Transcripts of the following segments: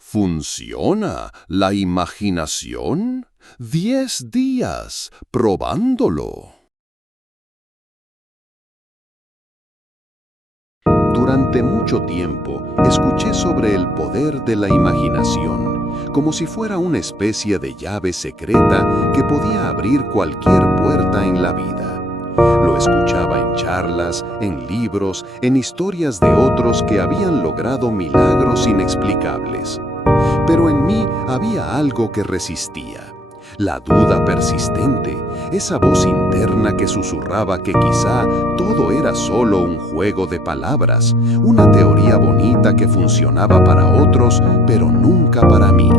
¿Funciona la imaginación? 10 días probándolo. Durante mucho tiempo escuché sobre el poder de la imaginación, como si fuera una especie de llave secreta que podía abrir cualquier puerta en la vida. Lo escuchaba en charlas, en libros, en historias de otros que habían logrado milagros inexplicables. Pero en mí había algo que resistía. La duda persistente, esa voz interna que susurraba que quizá todo era solo un juego de palabras, una teoría bonita que funcionaba para otros, pero nunca para mí.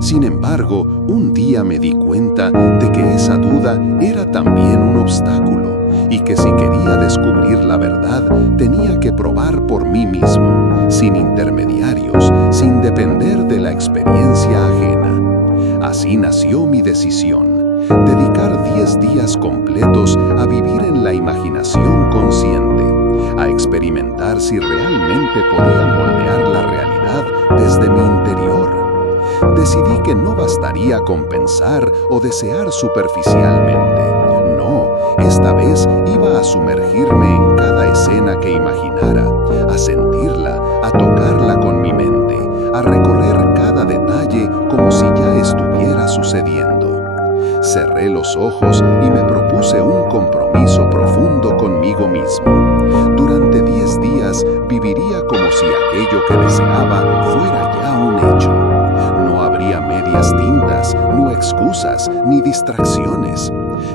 Sin embargo, un día me di cuenta de que esa duda era también un obstáculo y que si quería descubrir la verdad, tenía que probar por mí mismo, sin intermediarios, sin depender de la experiencia ajena. Así nació mi decisión, dedicar 10 días completos a vivir en la imaginación consciente, a experimentar si realmente podía moldear la realidad desde mi interior. Decidí que no bastaría con pensar o desear superficialmente. No, esta vez iba a sumergirme en cada escena que imaginara, a sentirla, a tocarla con mi mente, a recorrer cada detalle como si ya estuviera sucediendo. Cerré los ojos y me propuse un compromiso profundo conmigo mismo. Durante 10 días viviría como si aquello que deseaba fuera ya un hecho. No habría medias tintas, no excusas, ni distracciones.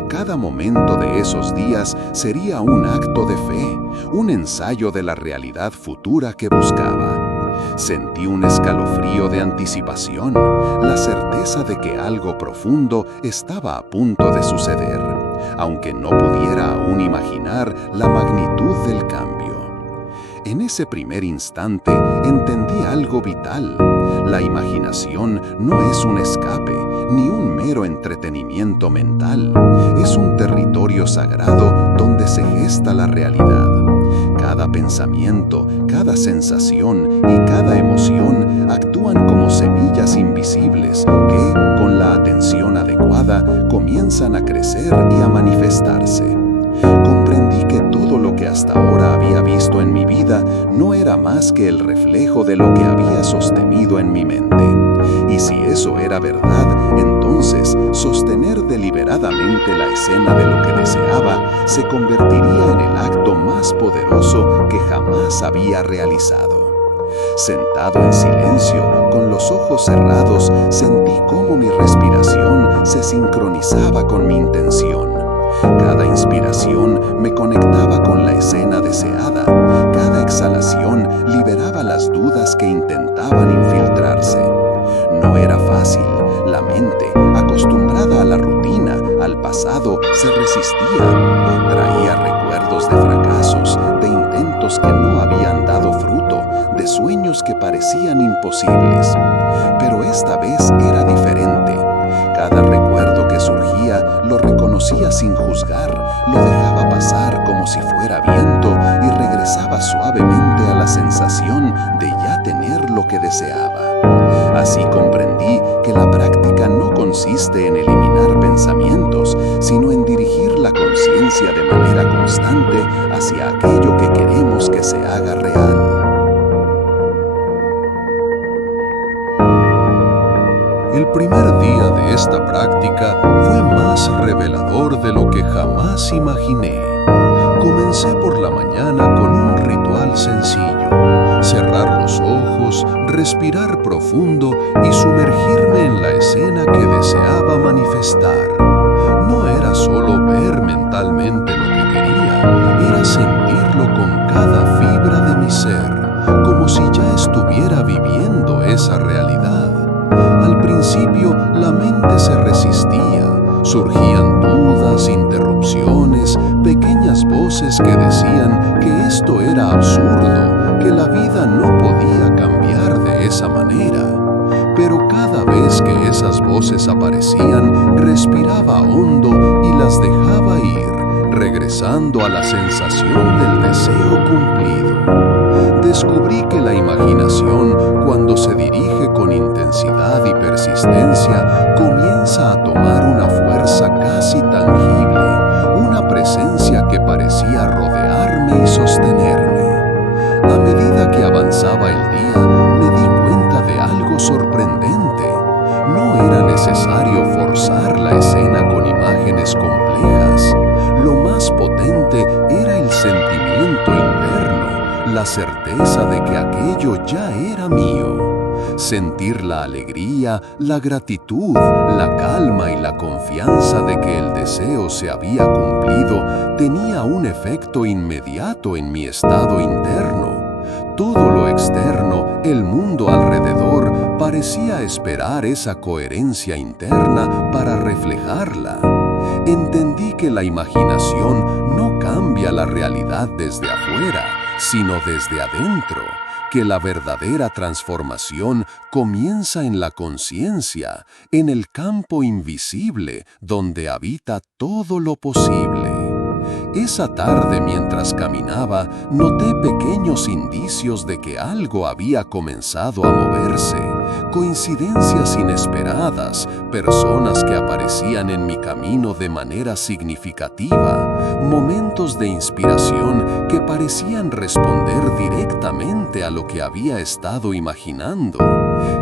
Cada momento de esos días sería un acto de fe, un ensayo de la realidad futura que buscaba. Sentí un escalofrío de anticipación, la certeza de que algo profundo estaba a punto de suceder, aunque no pudiera aún imaginar la magnitud del cambio. En ese primer instante entendí algo vital. La imaginación no es un escape, ni un mero entretenimiento mental. Es un territorio sagrado donde se gesta la realidad. Cada pensamiento, cada sensación y cada emoción actúan como semillas invisibles que, con la atención adecuada, comienzan a crecer y a manifestarse. Comprendí que todo lo que hasta ahora había visto en mi vida no era más que el reflejo de lo que había sostenido en mi mente. Y si eso era verdad, entonces sostener deliberadamente la escena de lo que deseaba se convertiría en el acto más poderoso que jamás había realizado. Sentado en silencio, con los ojos cerrados, sentí cómo mi respiración se sincronizaba con mi intención. Cada inspiración me conectaba con la escena deseada. Cada exhalación liberaba las dudas que intentaban infiltrarse. No era fácil. La mente, acostumbrada a la rutina, al pasado, se resistía. Traía recuerdos de fracasos, de intentos que no habían dado fruto, de sueños que parecían imposibles. Pero esta vez era diferente. Cada recuerdo que surgía lo reconocía sin juzgar, lo dejaba pasar como si fuera viento y regresaba suavemente a la sensación de ya tener lo que deseaba. Así comprendí que la práctica no consiste en eliminar pensamientos, sino en dirigir la conciencia de manera constante hacia aquello que queremos que se haga real. El primer día de esta práctica fue más revelador de lo que jamás imaginé. Comencé por la mañana con un ritual sencillo: cerrar los ojos, respirar profundo y sumergirme en la escena que deseaba manifestar. No era solo ver mentalmente lo que quería, era sentirlo con cada fibra de mi ser, como si ya estuviera viviendo esa realidad. Al principio la mente se resistía, surgían dudas, interrupciones, pequeñas voces que decían que esto era absurdo, que la vida no podía cambiar de esa manera. Pero cada vez que esas voces aparecían, respiraba hondo y las dejaba ir, regresando a la sensación del deseo cumplido. Descubrí que la imaginación, cuando se dirige con intensidad y persistencia, comienza a tomar una fuerza casi tangible, una presencia que parecía rodearme y sostenerme. A medida que avanzaba el día, me di cuenta de algo sorprendente. No era necesario forzar la escena con imágenes complejas. Lo más potente era el sentimiento interno, la certeza de que aquello ya era mío. Sentir la alegría, la gratitud, la calma y la confianza de que el deseo se había cumplido tenía un efecto inmediato en mi estado interno. Todo lo externo, el mundo alrededor, parecía esperar esa coherencia interna para reflejarla. Entendí que la imaginación no cambia la realidad desde afuera, sino desde adentro, que la verdadera transformación comienza en la conciencia, en el campo invisible donde habita todo lo posible. Esa tarde, mientras caminaba, noté pequeños indicios de que algo había comenzado a moverse, coincidencias inesperadas, personas que aparecían en mi camino de manera significativa, momentos de inspiración que parecían responder directamente a lo que había estado imaginando.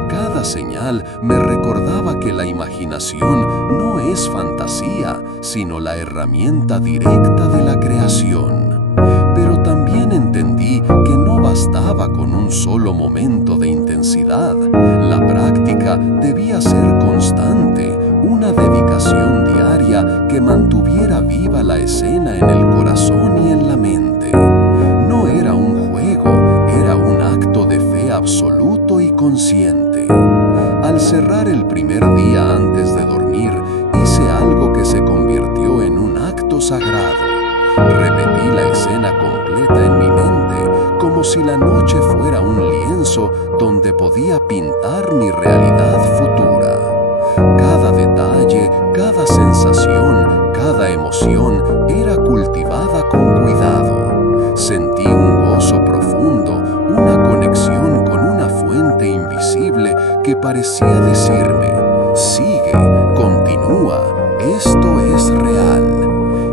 Cada señal me recordaba que la imaginación no es fantasía, sino la herramienta directa de la creación. Pero también entendí que no bastaba con un solo momento de intensidad. La práctica debía ser constante, una dedicación diaria que mantuviera viva la escena en el corazón y en la mente. No era un juego, era un acto de fe absoluto y consciente. Al cerrar el primer día antes de dormir, hice algo que se convirtió en un acto sagrado. Repetí la escena completa en mi mente, como si la noche fuera un lienzo donde podía pintar mi realidad futura. Cada detalle, cada sensación, cada emoción era cultivada con cuidado. Sentí un gozo profundo, una conexión con una fuente invisible que parecía decirme: sigue, continúa, esto es real.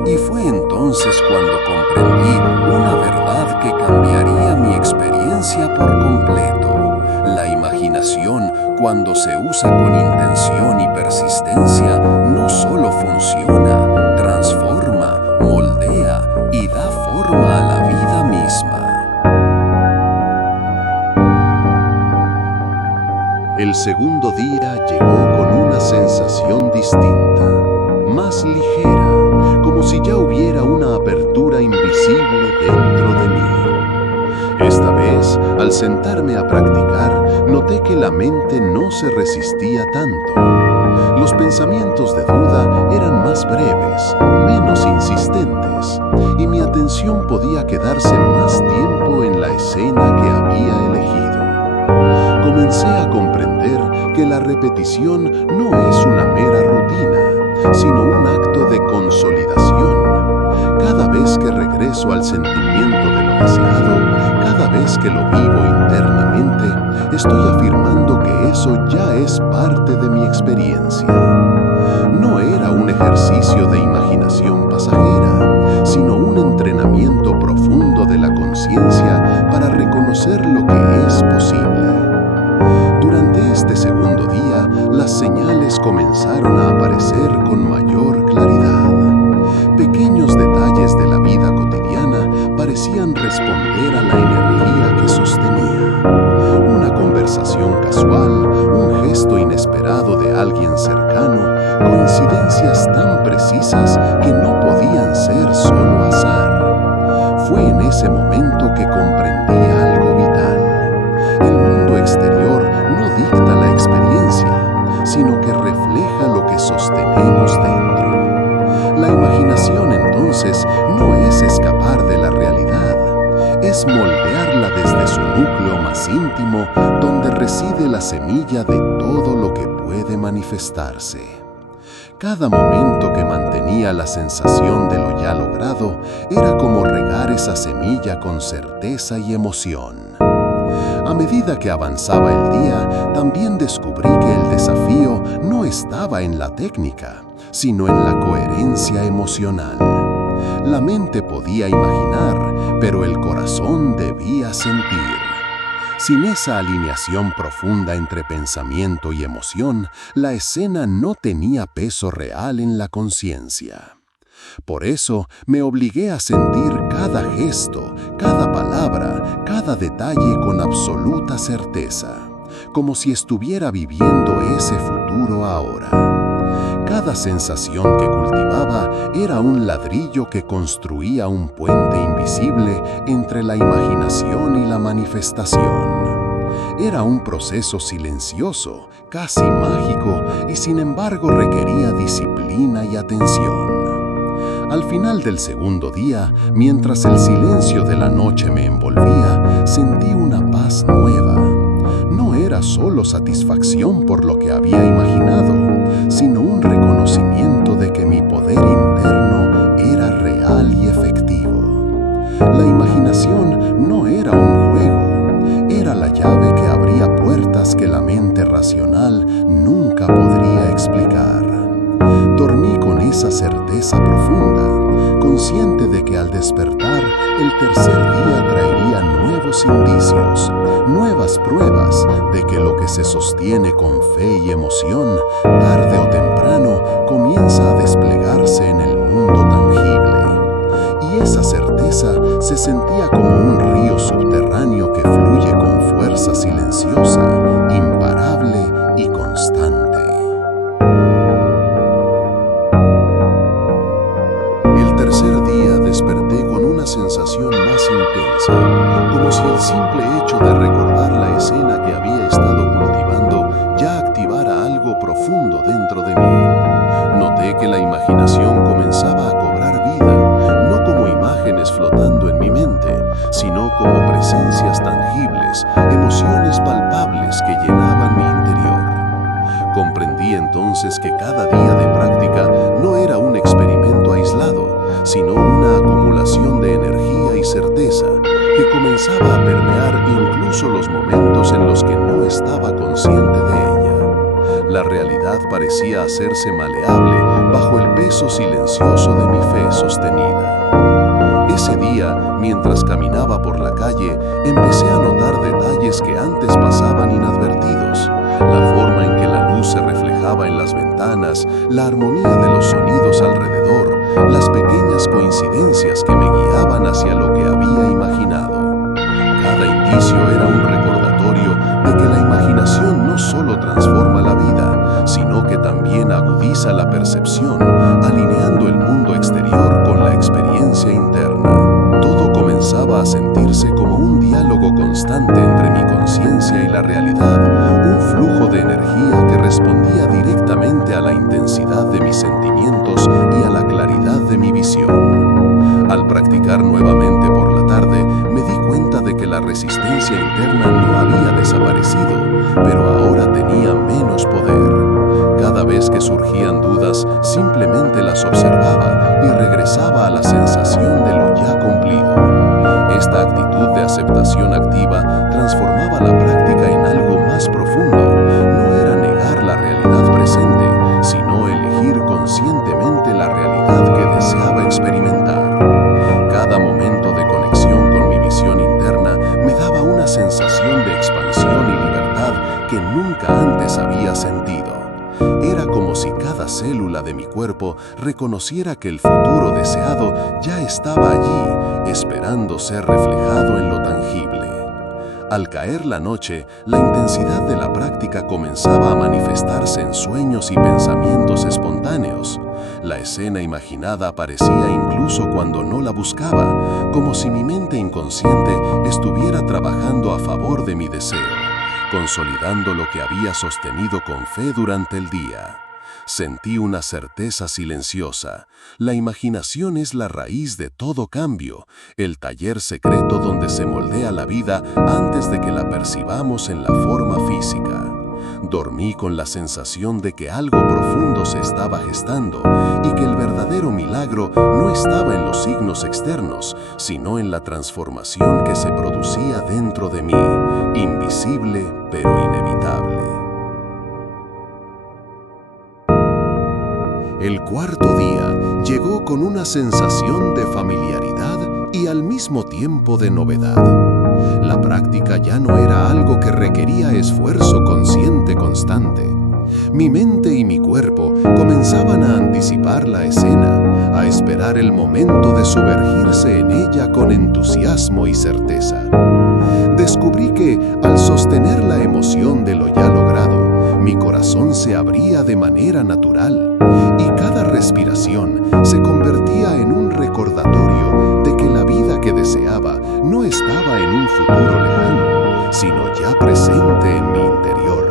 Y fue entonces cuando comprendí una verdad que cambiaría mi experiencia por completo. La imaginación, cuando se usa con intención y persistencia, no solo funciona, transforma, moldea y da forma a la vida misma. El segundo día llegó con una sensación distinta, más ligera, como si ya hubiera una apertura invisible dentro de mí. Esta vez, al sentarme a practicar, noté que la mente no se resistía tanto. Los pensamientos de duda eran más breves, menos insistentes, y mi atención podía quedarse más tiempo en la escena que había elegido. Comencé a comprender que la repetición no es una mera rutina, sino un acto de consolidación. Cada vez que regreso al sentimiento de lo deseado, cada vez que lo vivo internamente, estoy afirmando que eso ya es parte de mi experiencia. No era un ejercicio de imaginación pasajera, sino un entrenamiento profundo de la conciencia para reconocer lo que es posible. Durante este segundo día, las señales comenzaron a aparecer con mayor claridad. Pequeños detalles de la vida cotidiana parecían responder a la energía que sostenía. Una conversación casual, un gesto inesperado de alguien cercano, coincidencias tan precisas que no podían ser solo azar. Fue en ese momento que comprendí algo vital. El mundo exterior no dicta la experiencia, sino que refleja lo que sostenemos dentro. La imaginación, entonces, no es escapar de la realidad, es moldearla desde su núcleo más íntimo, donde reside la semilla de todo lo que puede manifestarse. Cada momento que mantenía la sensación de lo ya ya logrado era como regar esa semilla con certeza y emoción. A medida que avanzaba el día, también descubrí que el desafío no estaba en la técnica, sino en la coherencia emocional. La mente podía imaginar, pero el corazón debía sentir. Sin esa alineación profunda entre pensamiento y emoción, la escena no tenía peso real en la conciencia. Por eso me obligué a sentir cada gesto, cada palabra, cada detalle con absoluta certeza, como si estuviera viviendo ese futuro ahora. Cada sensación que cultivaba era un ladrillo que construía un puente invisible entre la imaginación y la manifestación. Era un proceso silencioso, casi mágico, y sin embargo requería disciplina y atención. Al final del segundo día, mientras el silencio de la noche me envolvía, sentí una paz nueva. No era solo satisfacción por lo que había imaginado, sino un reconocimiento de que mi poder interno era real y efectivo. La imaginación no era un juego, era la llave que abría puertas que la mente racional nunca podría explicar. Dormí con esa certeza profunda, consciente de que al despertar, el tercer día traería nuevos indicios, nuevas pruebas de que lo que se sostiene con fe y emoción, tarde o temprano, comienza a desplegarse en el mundo tangible. Y esa certeza se sentía como un río subterráneo que fluye con fuerza silenciosa, imparable y constante. El tercer día desperté con una sensación más intensa, como si el simple hecho de recordar la escena que había estado cultivando ya activara algo profundo dentro de mí. Noté que la imaginación comenzaba a cobrar vida, no como imágenes flotando en mi mente, sino como presencias tangibles, emociones palpables que llenaban mi interior. Comprendí entonces que cada día de práctica no era un experimento aislado, sino una acumulación de energía y certeza que comenzaba a permear incluso los momentos en los que no estaba consciente de ella. La realidad parecía hacerse maleable bajo el peso silencioso de mi fe sostenida. Ese día, mientras caminaba por la calle, empecé a notar detalles que antes pasaban inadvertidos. La forma en que la luz se reflejaba en las ventanas, la armonía de los sonidos alrededor, las pequeñas coincidencias que me guiaban hacia lo que había imaginado. Cada indicio era un recordatorio de que la imaginación no solo transforma la vida, sino que también agudiza la percepción, alineando el mundo exterior con la experiencia interna. Todo comenzaba a sentirse como un diálogo constante entre mi conciencia y la realidad, un flujo de energía que respondía directamente a la intensidad de mis sentimientos y a la claridad de mi visión. Al practicar nuevamente por la tarde, me di cuenta de que la resistencia interna no había desaparecido, pero ahora tenía menos poder. Cada vez que surgían dudas, simplemente las observaba y regresaba a la sensación de lo ya cumplido. Esta actitud de aceptación activa transformaba la práctica en algo más profundo. No era negar la realidad presente, sino elegir conscientemente la realidad que deseaba experimentar. Cada momento de conexión con mi visión interna me daba una sensación de expansión y libertad que nunca antes había sentido. Era como si cada célula de mi cuerpo reconociera que el futuro deseado ya estaba allí, esperando ser reflejado en lo tangible. Al caer la noche, la intensidad de la práctica comenzaba a manifestarse en sueños y pensamientos espontáneos. La escena imaginada aparecía incluso cuando no la buscaba, como si mi mente inconsciente estuviera trabajando a favor de mi deseo, consolidando lo que había sostenido con fe durante el día. Sentí una certeza silenciosa. La imaginación es la raíz de todo cambio, el taller secreto donde se moldea la vida antes de que la percibamos en la forma física. Dormí con la sensación de que algo profundo se estaba gestando y que el verdadero verdadero milagro no estaba en los signos externos, sino en la transformación que se producía dentro de mí, invisible pero inevitable. El cuarto día llegó con una sensación de familiaridad y al mismo tiempo de novedad. La práctica ya no era algo que requería esfuerzo consciente constante. Mi mente y mi cuerpo comenzaban a anticipar la escena, a esperar el momento de sumergirse en ella con entusiasmo y certeza. Descubrí que, al sostener la emoción de lo ya logrado, mi corazón se abría de manera natural y cada respiración se convertía en un recordatorio de que la vida que deseaba no estaba en un futuro lejano, sino ya presente en mi interior.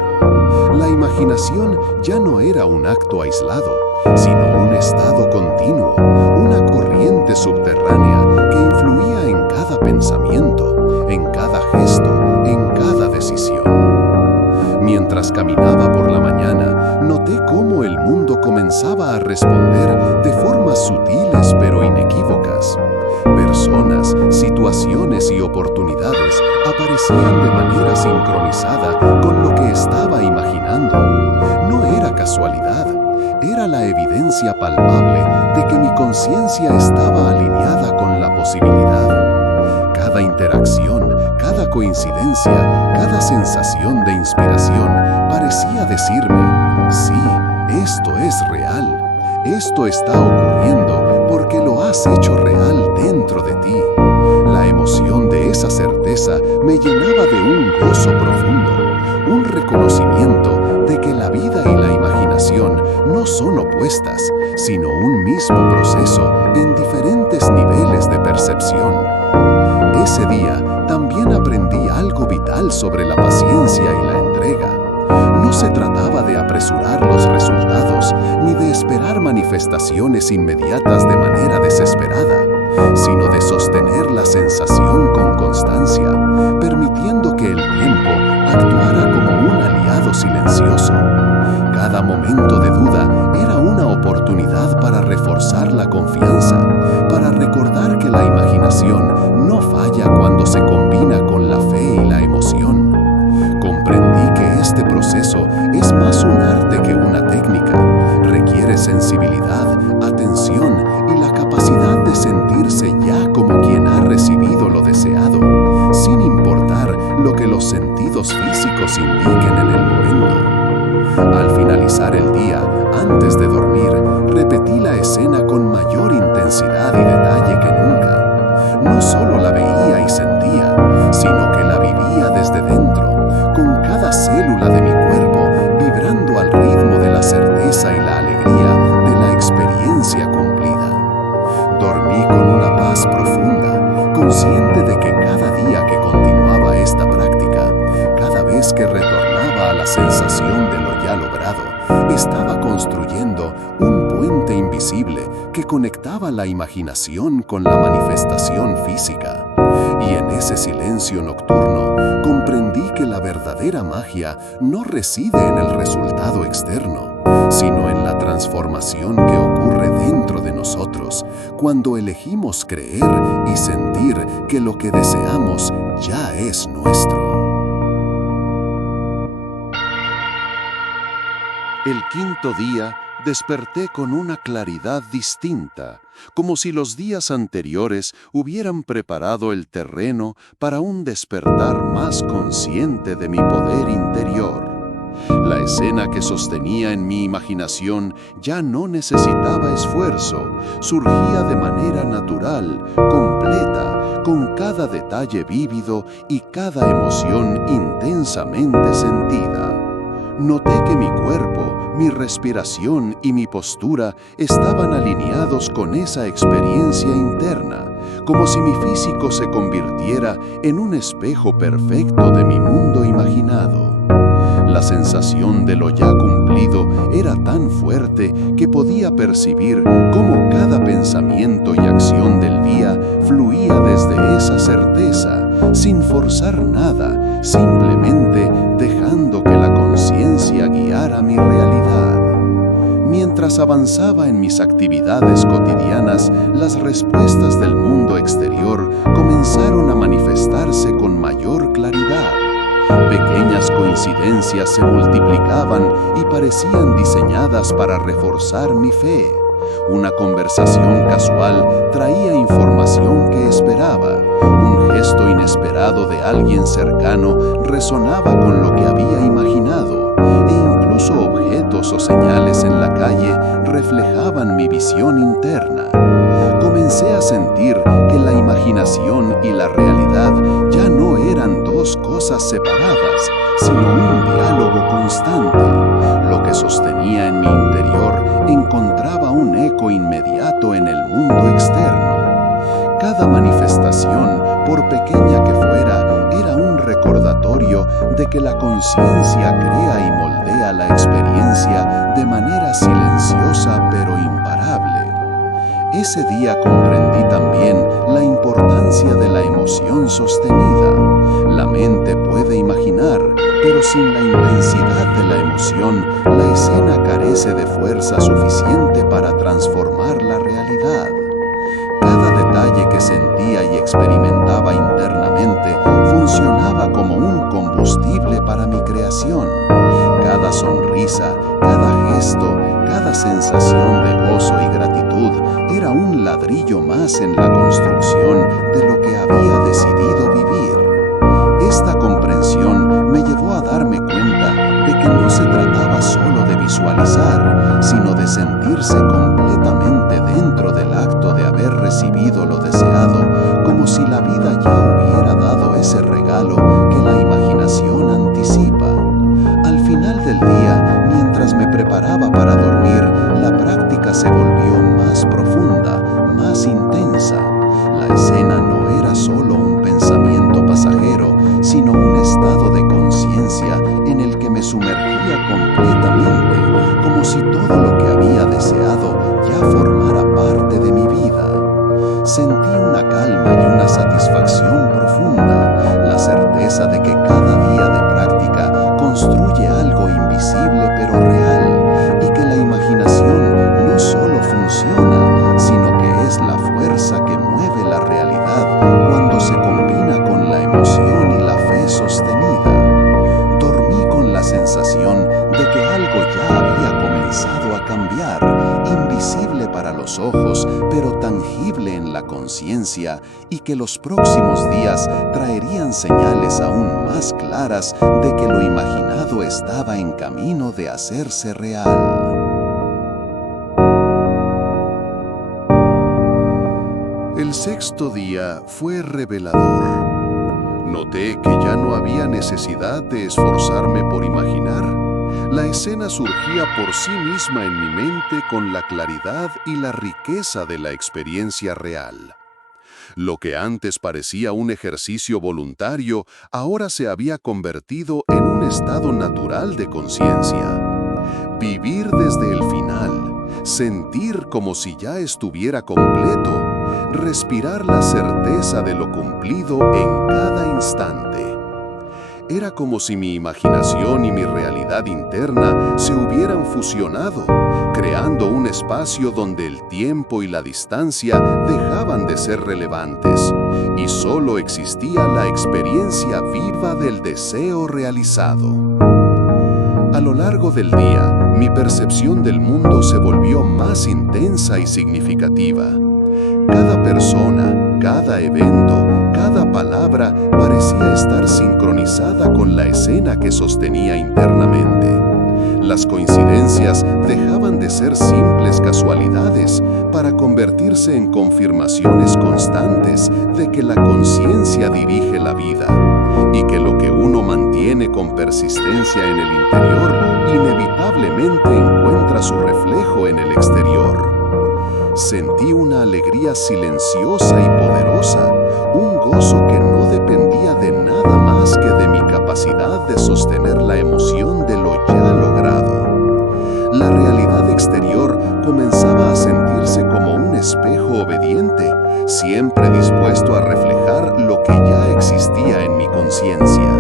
La imaginación ya no era un acto aislado, sino un estado continuo, una corriente subterránea que influía en cada pensamiento, en cada gesto, en cada decisión. Mientras caminaba por la mañana, noté cómo el mundo comenzaba a responder de formas sutiles pero inequívocas. Personas, situaciones y oportunidades aparecían de manera sincronizada con lo que estaba imaginando. No era casualidad, era la evidencia palpable de que mi conciencia estaba alineada con la posibilidad. Cada interacción, cada coincidencia, cada sensación de inspiración parecía decirme: sí, esto es real. Esto está ocurriendo porque lo has hecho real dentro de ti. La emoción de esa certeza me llenaba de un gozo profundo, un reconocimiento de que la vida y la imaginación no son opuestas, sino un mismo proceso en diferentes niveles de percepción. Ese día también aprendí algo vital sobre la paciencia y la entrega. No se trataba de apresurar los resultados ni de esperar manifestaciones inmediatas de manera desesperada, sino de sostener la sensación con constancia, permitiendo que el tiempo actuara como un aliado silencioso. Cada momento de duda era una oportunidad para reforzar la confianza, para recordar que la imaginación no falla cuando se combina con la fe y la emoción. Comprendí que este proceso es más un arte que una técnica. Requiere sensibilidad, atención y la capacidad de sentirse ya como quien ha recibido lo deseado, sin importar lo que los sentidos físicos indiquen en el momento. Al finalizar el día, antes de dormir, repetí la escena con mayor intensidad y detalle que nunca. No solo la veía y sentía, sino que la vivía desde dentro, con cada célula de mi cuerpo vibrando al ritmo de la certeza y la alegría de la experiencia cumplida. Dormí con una paz profunda, consciente de que cada día que continuaba esta práctica, cada vez que retornaba a la sensación de lo ya logrado, estaba construyendo un puente invisible que conectaba la imaginación con la manifestación física. Y en ese silencio nocturno comprendí que la verdadera magia no reside en el resultado externo, sino en la transformación que ocurre dentro de nosotros cuando elegimos creer y sentir que lo que deseamos ya es nuestro. El quinto día desperté con una claridad distinta, como si los días anteriores hubieran preparado el terreno para un despertar más consciente de mi poder interior. La escena que sostenía en mi imaginación ya no necesitaba esfuerzo, surgía de manera natural, completa, con cada detalle vívido y cada emoción intensamente sentida. Noté que mi cuerpo, mi respiración y mi postura estaban alineados con esa experiencia interna, como si mi físico se convirtiera en un espejo perfecto de mi mundo imaginado. La sensación de lo ya cumplido era tan fuerte que podía percibir cómo cada pensamiento y acción del día fluía desde esa certeza, sin forzar nada, simplemente dejando que la conciencia guiara mi realidad. Mientras mientras avanzaba en mis actividades cotidianas, las respuestas del mundo exterior comenzaron a manifestarse con mayor claridad. Pequeñas coincidencias se multiplicaban y parecían diseñadas para reforzar mi fe. Una conversación casual traía información que esperaba. Un gesto inesperado de alguien cercano resonaba con lo que había imaginado, e incluso objetos o señales en la calle reflejaban mi visión interna. Comencé a sentir que la imaginación y la realidad ya no eran dos cosas separadas, sino un diálogo constante. Lo que sostenía en mi interior encontraba un eco inmediato en el mundo externo. Cada manifestación, por pequeña que fuera, era un recordatorio de que la conciencia crea y moldea la experiencia de manera silenciosa pero imparable. Ese día comprendí también la importancia de la emoción sostenida. La mente puede imaginar, pero sin la intensidad de la emoción, la escena carece de fuerza suficiente para transformar la realidad. Cada detalle que sentía y experimentaba internamente funcionaba como un combustible para mi creación. Cada sonrisa, cada gesto, cada sensación de gozo y gratitud era un ladrillo más en la construcción de lo que había decidido vivir. Esta comprensión me llevó a darme cuenta de que no se trataba solo de visualizar, sino de sentirse completamente dentro del acto de haber recibido lo deseado, como si la vida ya hubiera dado ese regalo que la imaginación anticipa. Al final del día, mientras me preparaba para dormir, la práctica se volvió más profunda, más intensa. La escena no era solo un pensamiento pasajero, sino un estado de conciencia en el que me sumergía completamente, como si todo lo que había deseado ya formara parte de mi vida. Sentí una calma y una satisfacción profunda, la certeza de que cada día de práctica construye algo invisible pero real, y que la imaginación no solo funciona, sino que es la fuerza que mueve la realidad cuando se combina con la emoción y la fe sostenida. Dormí con la sensación de que algo ya había comenzado a cambiar, invisible para los ojos, pero tangible en la conciencia, y que los próximos días traerían señales aún más claras de que lo imaginado estaba en camino de hacerse real. El sexto día fue revelador. Noté que ya no había necesidad de esforzarme por imaginar. La escena surgía por sí misma en mi mente con la claridad y la riqueza de la experiencia real. Lo que antes parecía un ejercicio voluntario, ahora se había convertido en un estado natural de conciencia. Vivir desde el final, sentir como si ya estuviera completo, respirar la certeza de lo cumplido en cada instante. Era como si mi imaginación y mi realidad interna se hubieran fusionado, creando un espacio donde el tiempo y la distancia dejaban de ser relevantes, y solo existía la experiencia viva del deseo realizado. A lo largo del día, mi percepción del mundo se volvió más intensa y significativa. Cada persona, cada evento, cada palabra parecía estar sincronizada con la escena que sostenía internamente. Las coincidencias dejaban de ser simples casualidades para convertirse en confirmaciones constantes de que la conciencia dirige la vida y que lo que uno mantiene con persistencia en el interior inevitablemente encuentra su reflejo en el exterior. Sentí una alegría silenciosa y poderosa, un gozo que no dependía de nada más que de mi capacidad de sostener la emoción de lo ya logrado. La realidad exterior comenzaba a sentirse como un espejo obediente, siempre dispuesto a reflejar lo que ya existía en mi conciencia.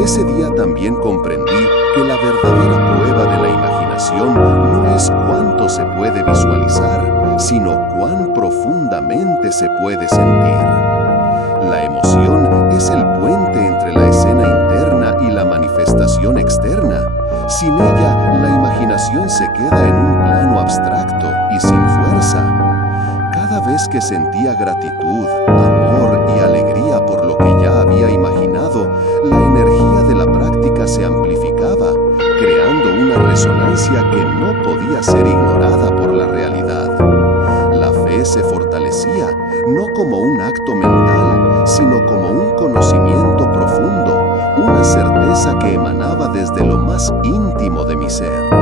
Ese día también comprendí que la verdadera prueba de la imaginación no es cuánto se puede visualizar, sino cuán profundamente se puede sentir. La emoción es el puente entre la escena interna y la manifestación externa. Sin ella, la imaginación se queda en un plano abstracto y sin fuerza. Cada vez que sentía gratitud, amor y alegría por lo que ya había imaginado, la energía de la práctica se amplificaba, creando una resonancia que no podía ser ignorada por la realidad. La fe se fortalecía, no como un acto mental, sino como un conocimiento profundo, una certeza que emanaba desde lo más íntimo de mi ser.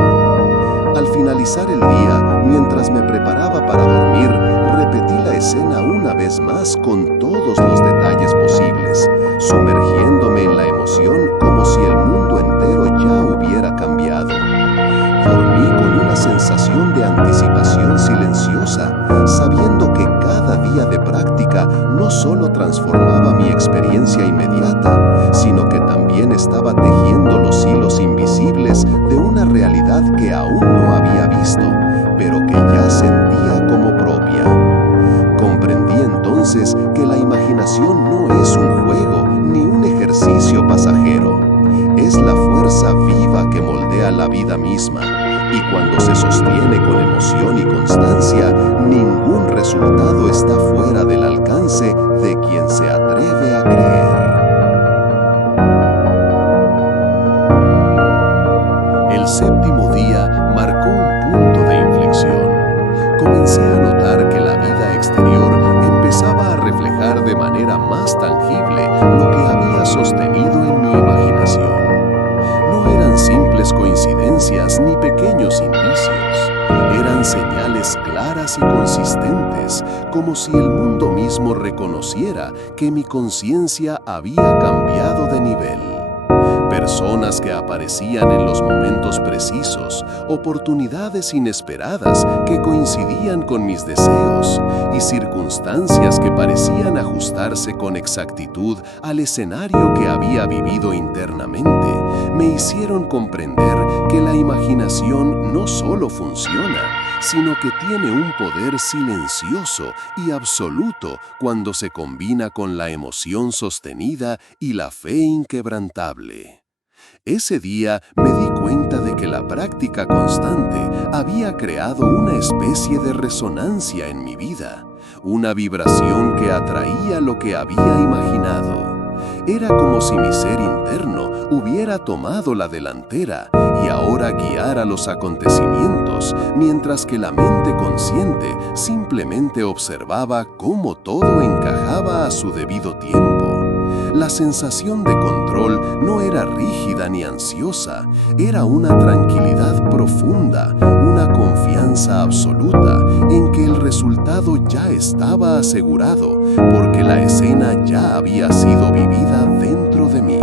Al finalizar el día, mientras me preparaba para dormir, repetí la escena una vez más con todos los detalles posibles, sumergiéndome en la emoción como si el mundo entero ya hubiera cambiado. Dormí con una sensación de anticipación silenciosa, sabiendo que cada día de práctica no solo transformaba mi experiencia inmediata, sino que también estaba tejiendo los hilos invisibles de una realidad que aún no había visto, pero que ya sentía como propia. Comprendí entonces que la imaginación no es un juego ni un ejercicio pasajero. Es la fuerza viva que moldea la vida misma, y cuando se sostiene con emoción y constancia, ningún resultado está fuera del alcance de quien se atreve a creer. El séptimo día marcó un punto de inflexión. Comencé a notar que la vida exterior empezaba a reflejar de manera más tangible lo que había sostenido en mi imaginación. No eran simples coincidencias ni pequeños indicios, eran señales claras y consistentes, como si el mundo mismo reconociera que mi conciencia había cambiado de nivel. Personas que aparecían en los momentos precisos, oportunidades inesperadas que coincidían con mis deseos y circunstancias que parecían ajustarse con exactitud al escenario que había vivido internamente, me hicieron comprender que la imaginación no solo funciona, sino que tiene un poder silencioso y absoluto cuando se combina con la emoción sostenida y la fe inquebrantable. Ese día me di cuenta de que la práctica constante había creado una especie de resonancia en mi vida, una vibración que atraía lo que había imaginado. Era como si mi ser interno hubiera tomado la delantera y ahora guiara los acontecimientos, mientras que la mente consciente simplemente observaba cómo todo encajaba a su debido tiempo. La sensación de control no era rígida ni ansiosa, era una tranquilidad profunda, una confianza absoluta en que el resultado ya estaba asegurado, porque la escena ya había sido vivida dentro de mí.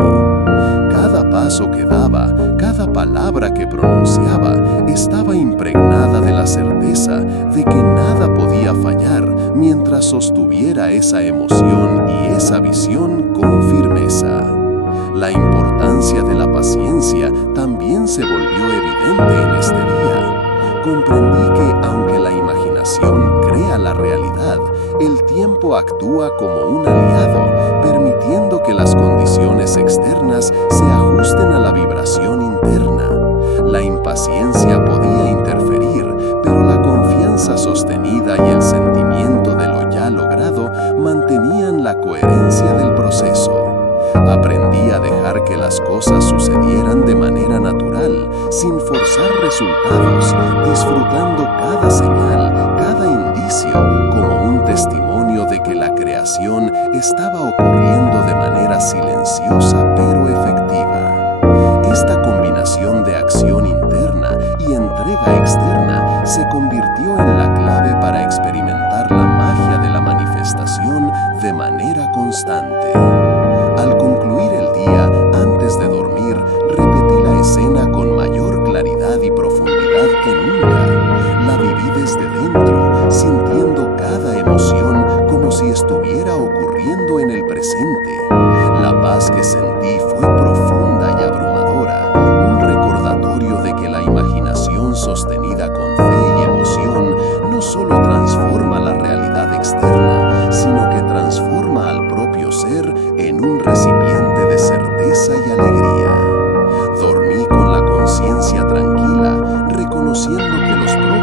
Cada paso que daba, cada palabra que pronunciaba, estaba impregnada de la certeza de que nada podía fallar mientras sostuviera esa emoción y esa visión con firmeza. La importancia de la paciencia también se volvió evidente en este día. Comprendí que aunque la imaginación crea la realidad, el tiempo actúa como un aliado, permitiendo que las condiciones externas se ajusten a la vibración interna. La impaciencia podía interferir, pero la confianza sostenida y el sentimiento de lo ya logrado mantenían la coherencia del proceso. Aprendí a dejar que las cosas sucedieran de manera natural, sin forzar resultados, disfrutando cada señal, cada indicio, como un testimonio de que la creación estaba ocurriendo de manera silenciosa pero efectiva. Esta combinación de acción interna y entrega externa se convirtió en la clave para experimentar la magia de la manifestación de manera constante. Al concluir el día, antes de dormir, repetí la escena con mayor claridad y profundidad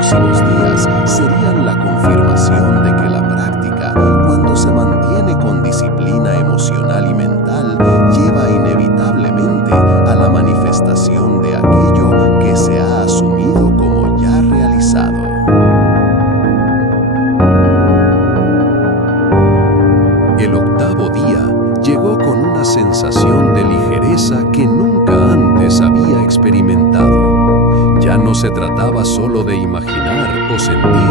próximos días serían la confirmación de que la práctica, cuando se mantiene con disciplina emocional y mental, lleva inevitablemente a la manifestación de aquello que se ha asumido como ya realizado. El octavo día llegó con una sensación de ligereza que nunca antes había experimentado. Ya no se trataba solo de imaginar o sentir.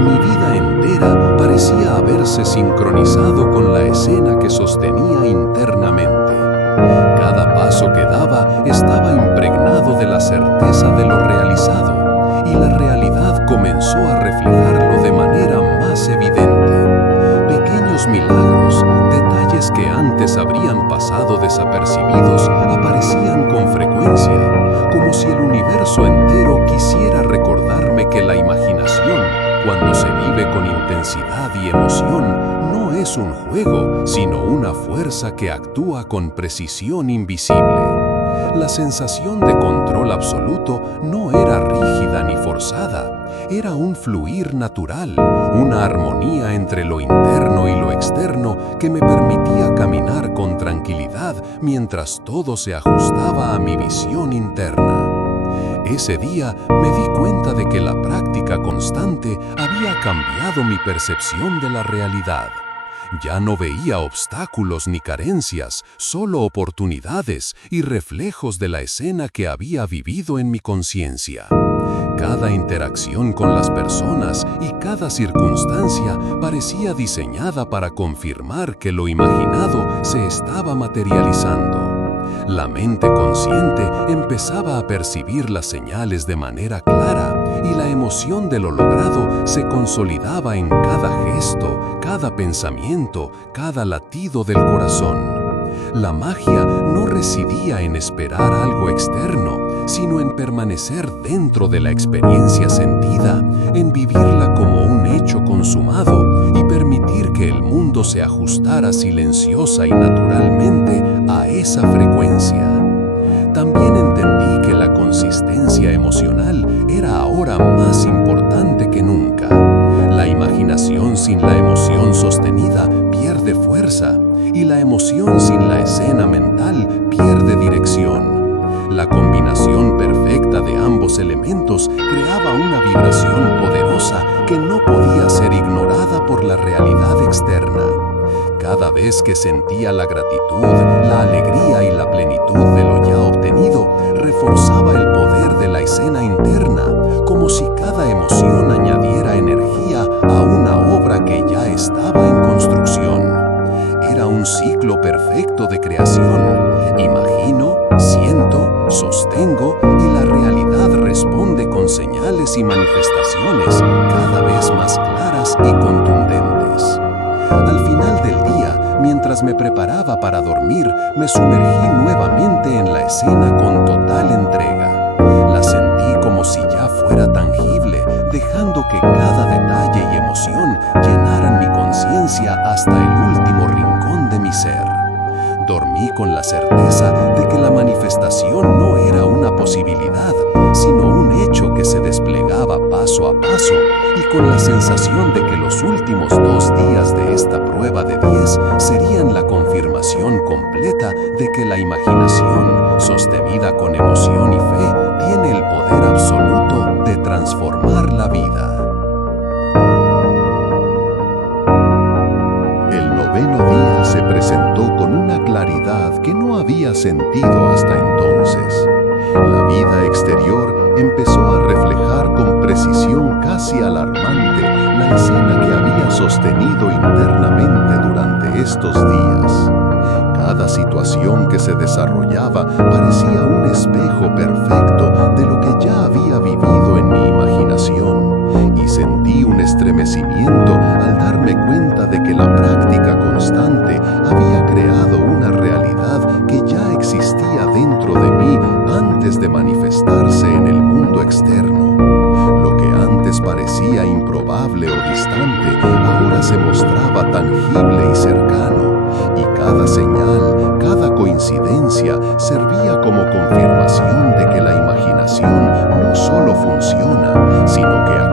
Mi vida entera parecía haberse sincronizado con la escena que sostenía internamente. Cada paso que daba estaba impregnado de la certeza de lo realizado, y la realidad comenzó a reflejarlo de manera más evidente. Pequeños milagros, detalles que antes habrían pasado desapercibidos, aparecían con frecuencia, como si el universo entero quisiera recordarme que la imaginación, cuando se vive con intensidad y emoción, no es un juego, sino una fuerza que actúa con precisión invisible. La sensación de control absoluto no era rígida ni forzada, era un fluir natural, una armonía entre lo interno y lo externo que me permitía caminar con tranquilidad mientras todo se ajustaba a mi visión interna. Ese día me di cuenta de que la práctica constante había cambiado mi percepción de la realidad. Ya no veía obstáculos ni carencias, solo oportunidades y reflejos de la escena que había vivido en mi conciencia. Cada interacción con las personas y cada circunstancia parecía diseñada para confirmar que lo imaginado se estaba materializando. La mente consciente empezaba a percibir las señales de manera clara y la emoción de lo logrado se consolidaba en cada gesto, cada pensamiento, cada latido del corazón. La magia no residía en esperar algo externo, sino en permanecer dentro de la experiencia sentida, en vivirla como un hecho consumado y permitir que el mundo se ajustara silenciosa y naturalmente a esa frecuencia. También entendí que la consistencia emocional era ahora más importante que nunca. La imaginación sin la emoción sostenida pierde fuerza, y la emoción sin la escena mental pierde dirección. La combinación perfecta de ambos elementos creaba una vibración poderosa que no podía ser ignorada por la realidad externa. Cada vez que sentía la gratitud, la alegría y la plenitud de lo ya obtenido, reforzaba el poder de la escena interna, como si cada emoción añadiera energía a una obra que ya estaba en construcción. Era un ciclo perfecto de creación. Imagino, siento, sostengo y la realidad responde con señales y manifestaciones cada vez más claras y contundentes. Al final del día, mientras me preparaba para dormir, me sumergí nuevamente en la escena con total entrega. La sentí como si ya fuera tangible, dejando que cada detalle y emoción llenaran mi conciencia hasta el último rincón de mi ser. Dormí con la certeza de que la manifestación no era una posibilidad, sino un hecho que se desplegaba paso a paso, y con la sensación de que los últimos 2 días de esta prueba de 10 serían la confirmación completa de que la imaginación, sostenida con emoción y fe, tiene el poder absoluto de transformar la vida. El 9º día se presentó con una claridad que no había sentido hasta entonces. La vida exterior empezó a reflejar con precisión casi alarmante la escena que había sostenido internamente durante estos días. Cada situación que se desarrollaba parecía un espejo perfecto de lo que ya había vivido en mi imaginación, y sentí un estremecimiento al darme cuenta de que la práctica constante había creado una realidad que ya existía dentro de mí antes de manifestarse en el mundo externo. Lo que antes parecía improbable o distante, ahora se mostraba tangible y cercano, y cada señal, cada coincidencia servía como confirmación de que la imaginación no solo funciona, sino que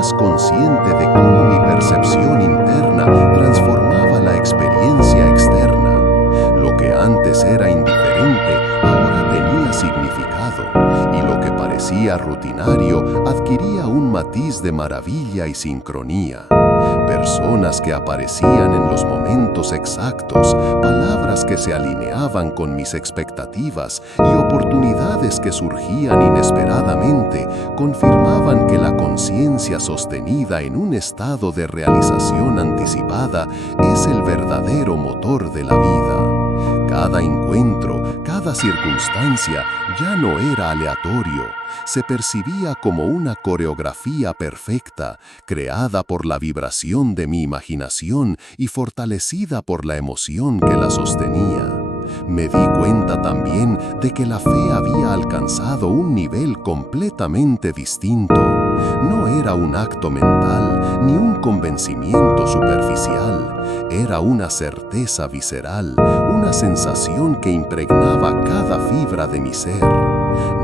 más consciente de cómo mi percepción interna transformaba la experiencia externa. Lo que antes era indiferente ahora tenía significado, y lo que parecía rutinario adquiría un matiz de maravilla y sincronía. Personas que aparecían en los momentos exactos, palabras que se alineaban con mis expectativas y oportunidades que surgían inesperadamente confirmaban que la conciencia sostenida en un estado de realización anticipada es el verdadero motor de la vida. Cada encuentro, cada circunstancia ya no era aleatorio, se percibía como una coreografía perfecta, creada por la vibración de mi imaginación y fortalecida por la emoción que la sostenía. Me di cuenta también de que la fe había alcanzado un nivel completamente distinto. No era un acto mental ni un convencimiento superficial. Era una certeza visceral, una sensación que impregnaba cada fibra de mi ser.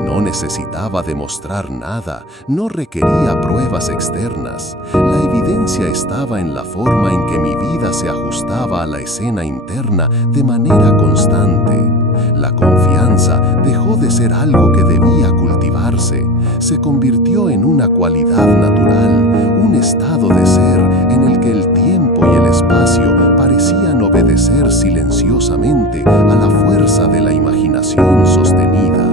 No necesitaba demostrar nada, no requería pruebas externas. La evidencia estaba en la forma en que mi vida se ajustaba a la escena interna de manera constante. La confianza dejó de ser algo que debía cultivarse, se convirtió en una cualidad natural, un estado de ser en el que el tiempo y el espacio parecían obedecer silenciosamente a la fuerza de la imaginación sostenida.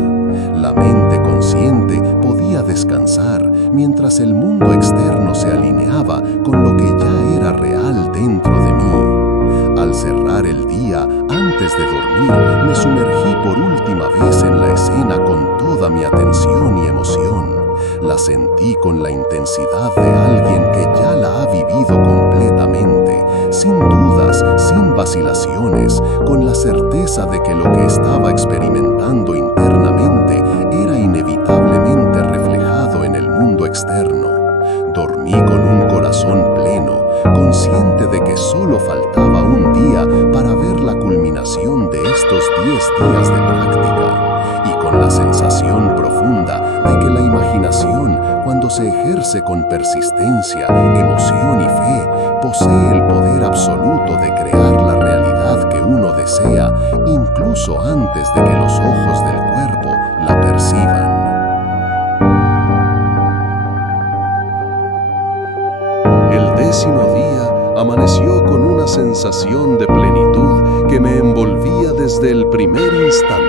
La mente consciente podía descansar mientras el mundo externo se alineaba con lo que ya era real dentro de mí. Al cerrar el día, antes de dormir, me sumergí por última vez en la escena con toda mi atención y emoción. La sentí con la intensidad de alguien que ya la ha vivido completamente, sin dudas, sin vacilaciones, con la certeza de que lo que estaba experimentando internamente era inevitablemente reflejado en el mundo externo. Dormí con un corazón pleno, consciente de que solo faltaba un día para ver la culminación de estos 10 días de práctica, y con la sensación profunda de que la imaginación, cuando se ejerce con persistencia, emoción y fe, posee el poder absoluto de crear la realidad que uno desea, incluso antes de que los ojos del cuerpo la perciban. El 10º día amaneció con una sensación de plenitud que me envolvía desde el primer instante.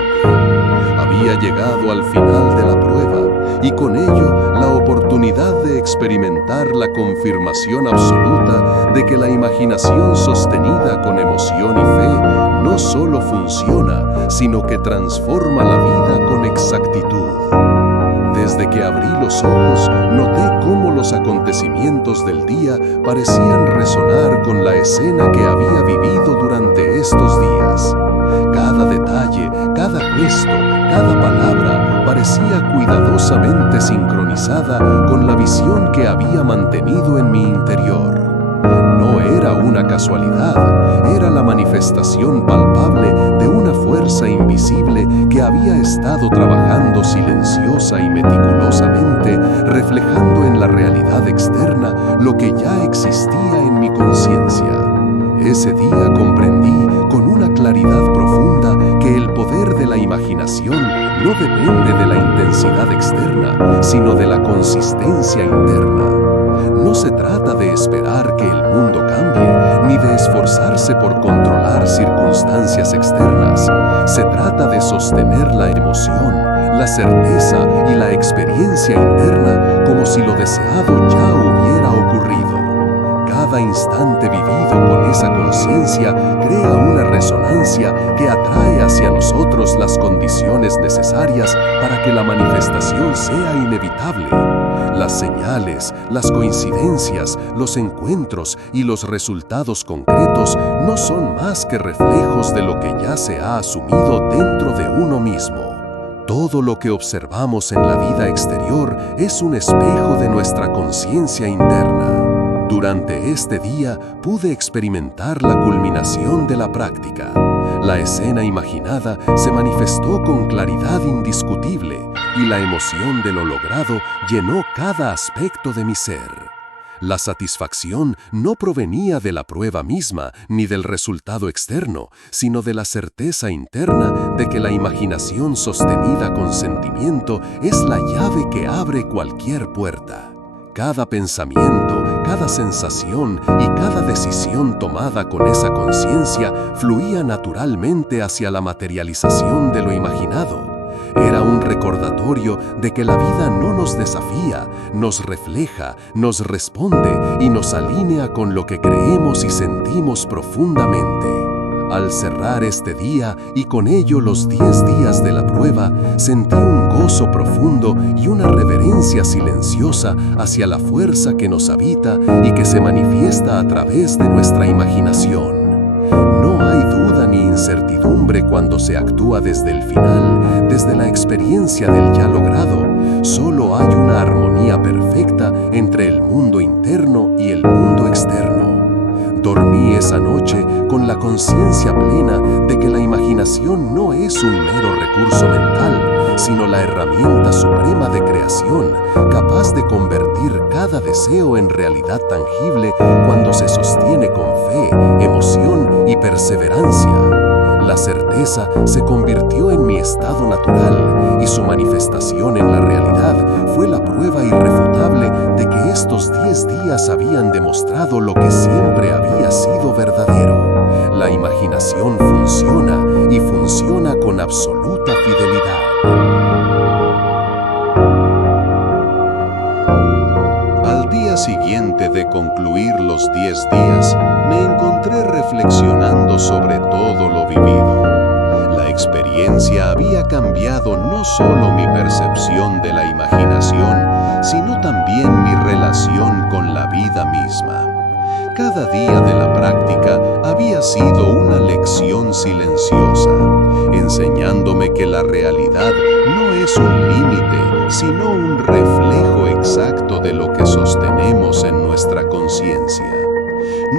Había llegado al final de la prueba y con ello la oportunidad de experimentar la confirmación absoluta de que la imaginación sostenida con emoción y fe no solo funciona, sino que transforma la vida con exactitud. Desde que abrí los ojos, noté cómo los acontecimientos del día parecían resonar con la escena que había vivido durante estos días. Cada detalle, cada gesto, cada palabra parecía cuidadosamente sincronizada con la visión que había mantenido en mi interior. No era una casualidad, era la manifestación palpable de una fuerza invisible que había estado trabajando silenciosa y meticulosamente, reflejando en la realidad externa lo que ya existía en mi conciencia. Ese día comprendí con una claridad profunda que el poder de la imaginación no depende de la intensidad externa, sino de la consistencia interna. No se trata de esperar que el mundo cambie, ni de esforzarse por controlar circunstancias externas. Se trata de sostener la emoción, la certeza y la experiencia interna como si lo deseado ya hubiera ocurrido. Cada instante vivido con esa conciencia crea una resonancia que atrae hacia nosotros las condiciones necesarias para que la manifestación sea inevitable. Las señales, las coincidencias, los encuentros y los resultados concretos no son más que reflejos de lo que ya se ha asumido dentro de uno mismo. Todo lo que observamos en la vida exterior es un espejo de nuestra conciencia interna. Durante este día pude experimentar la culminación de la práctica. La escena imaginada se manifestó con claridad indiscutible y la emoción de lo logrado llenó cada aspecto de mi ser. La satisfacción no provenía de la prueba misma ni del resultado externo, sino de la certeza interna de que la imaginación sostenida con sentimiento es la llave que abre cualquier puerta. Cada pensamiento, cada sensación y cada decisión tomada con esa conciencia fluía naturalmente hacia la materialización de lo imaginado. Era un recordatorio de que la vida no nos desafía, nos refleja, nos responde y nos alinea con lo que creemos y sentimos profundamente. Al cerrar este día y con ello los 10 días de la prueba, sentí un gozo profundo y una reverencia silenciosa hacia la fuerza que nos habita y que se manifiesta a través de nuestra imaginación. No hay duda ni incertidumbre cuando se actúa desde el final, desde la experiencia del ya logrado. Solo hay una armonía perfecta entre el mundo interno y el mundo externo. Dormí esa noche con la conciencia plena de que la imaginación no es un mero recurso mental, sino la herramienta suprema de creación, capaz de convertir cada deseo en realidad tangible cuando se sostiene con fe, emoción y perseverancia. La certeza se convirtió en mi estado natural y su manifestación en la realidad fue la prueba irrefutable de que estos 10 días habían demostrado lo que siempre había sido verdadero. La imaginación funciona y funciona con absoluta fidelidad. Al día siguiente de concluir los 10 días, me encontré reflexionando sobre todo lo vivido. La experiencia había cambiado no solo mi percepción de la imaginación, sino también mi relación con la vida misma. Cada día de la práctica había sido una lección silenciosa, enseñándome que la realidad no es un límite, sino un reflejo exacto de lo que sostenemos en nuestra conciencia.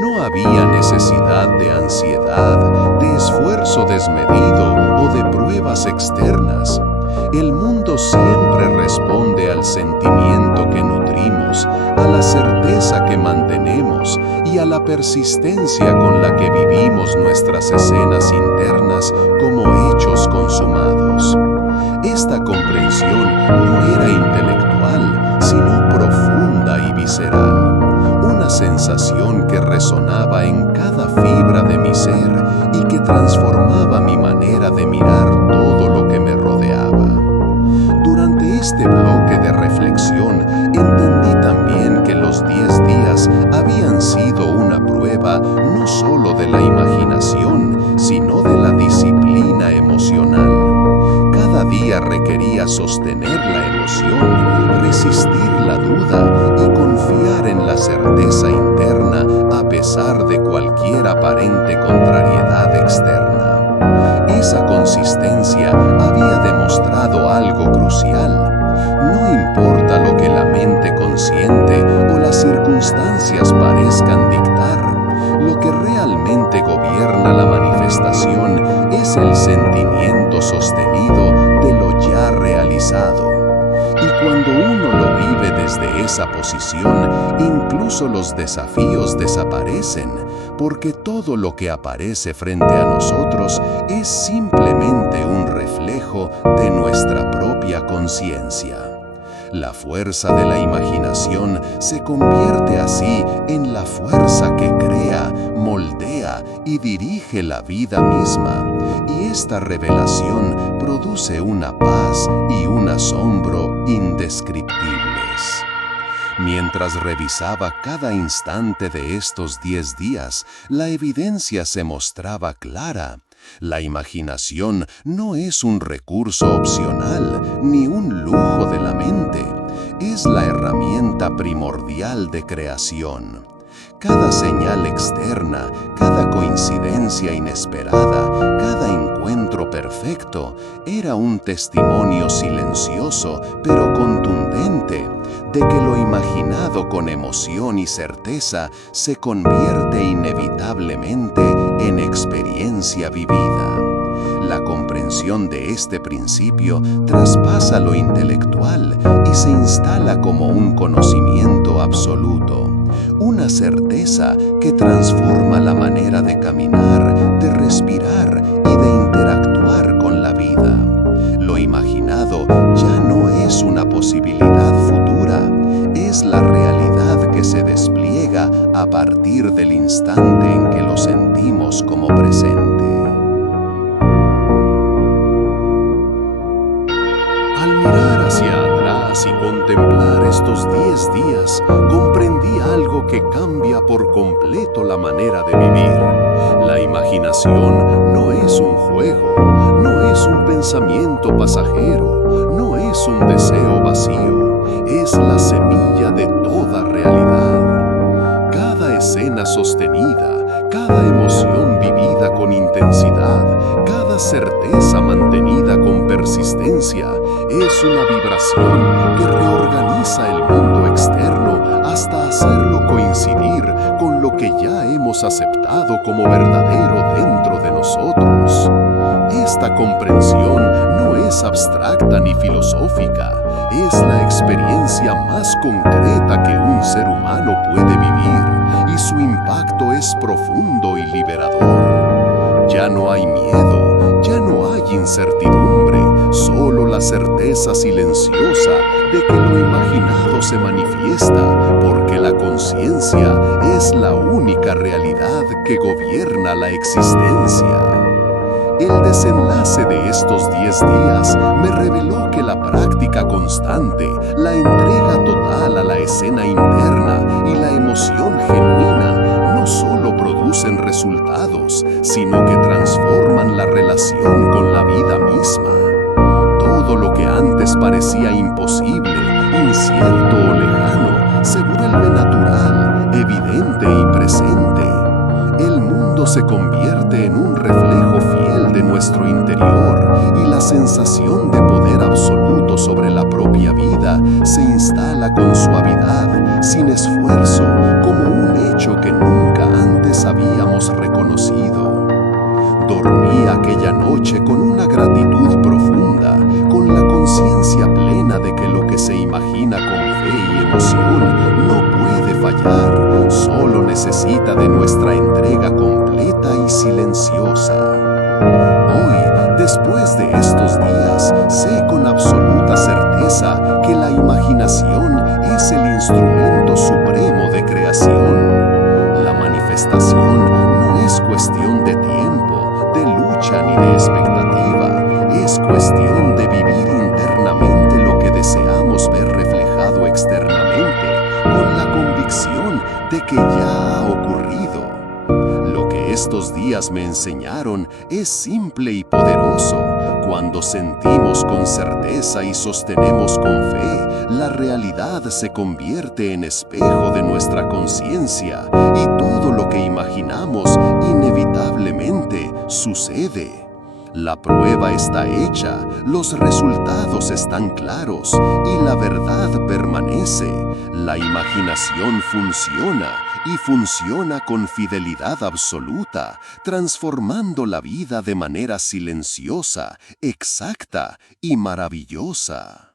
No había necesidad de ansiedad, de esfuerzo desmedido o de pruebas externas. El mundo siempre responde al sentimiento que nutrimos, a la certeza que mantenemos y a la persistencia con la que vivimos nuestras escenas internas como hechos consumados. Esta comprensión no era intelectual, sino profunda y visceral. Una sensación que resonaba en cada fibra de mi ser y que transformaba mi manera de mirar todo lo que me rodeaba. Durante este bloque de reflexión, entendí también que los 10 días habían sido una prueba no solo de la imaginación, sino de la disciplina emocional. Cada día requería sostener la emoción, resistir la duda y confiar en la certeza interna a pesar de cualquier aparente contrariedad externa. Esa consistencia había demostrado algo crucial. No importa lo que la mente consciente o las circunstancias parezcan dictar, lo que realmente gobierna la manifestación es el sentimiento sostenido de lo ya realizado. Y cuando uno lo vive desde esa posición, incluso los desafíos desaparecen, porque todo lo que aparece frente a nosotros es simplemente un reflejo de nuestra propia conciencia. La fuerza de la imaginación se convierte así en la fuerza que crea, moldea y dirige la vida misma, y esta revelación produce una paz y un asombro indescriptibles. Mientras revisaba cada instante de estos 10 días, la evidencia se mostraba clara. La imaginación no es un recurso opcional ni un lujo de la mente. Es la herramienta primordial de creación. Cada señal externa, cada coincidencia inesperada, cada encuentro perfecto era un testimonio silencioso pero contundente de que lo imaginado con emoción y certeza se convierte inevitablemente en experiencia vivida. La comprensión comprensión de este principio traspasa lo intelectual y se instala como un conocimiento absoluto, una certeza que transforma la manera de caminar, de respirar y de interactuar con la vida. Lo imaginado ya no es una posibilidad futura, es la realidad que se despliega a partir del instante en que lo sentimos como presente. Al mirar hacia atrás y contemplar estos 10 días, comprendí algo que cambia por completo la manera de vivir. La imaginación no es un juego, no es un pensamiento pasajero, no es un deseo vacío, es la semilla de toda realidad. Cada escena sostenida, cada emoción vivida con intensidad, cada certeza mantenida con persistencia, es una vibración que reorganiza el mundo externo hasta hacerlo coincidir con lo que ya hemos aceptado como verdadero dentro de nosotros. Esta comprensión no es abstracta ni filosófica, es la experiencia más concreta que un ser humano puede vivir, y su impacto es profundo y liberador. Ya no hay miedo, ya no hay incertidumbre, solo la certeza silenciosa de que lo imaginado se manifiesta, porque la conciencia es la única realidad que gobierna la existencia. El desenlace de estos 10 días me reveló que la práctica constante, la entrega total a la escena interna y la emoción genuina no solo producen resultados, sino que transforman la relación con la vida misma. Todo lo que antes parecía imposible, incierto o lejano, se vuelve natural, evidente y presente. El mundo se convierte en un reflejo fiel de nuestro interior y la sensación de poder absoluto sobre la propia vida se instala con suavidad, sin esfuerzo, como un hecho que nunca antes habíamos reconocido. Dormí aquella noche con una gratitud profunda, con la conciencia plena de que lo que se imagina con fe y emoción no puede fallar, solo necesita de nuestra entrega completa y silenciosa. Hoy, después de estos días, sé con absoluta certeza que la imaginación es el instrumento supremo de creación. La manifestación no es cuestión de tiempo, de lucha ni de expectativa, es cuestión de vivir internamente lo que deseamos ver reflejado externamente, con la convicción de que ya ha ocurrido. Lo que estos días me enseñaron es simple y poderoso. Cuando sentimos con certeza y sostenemos con fe, la realidad se convierte en espejo de nuestra conciencia y todo lo que imaginamos inevitablemente sucede. La prueba está hecha, los resultados están claros y la verdad permanece. La imaginación funciona y funciona con fidelidad absoluta, transformando la vida de manera silenciosa, exacta y maravillosa.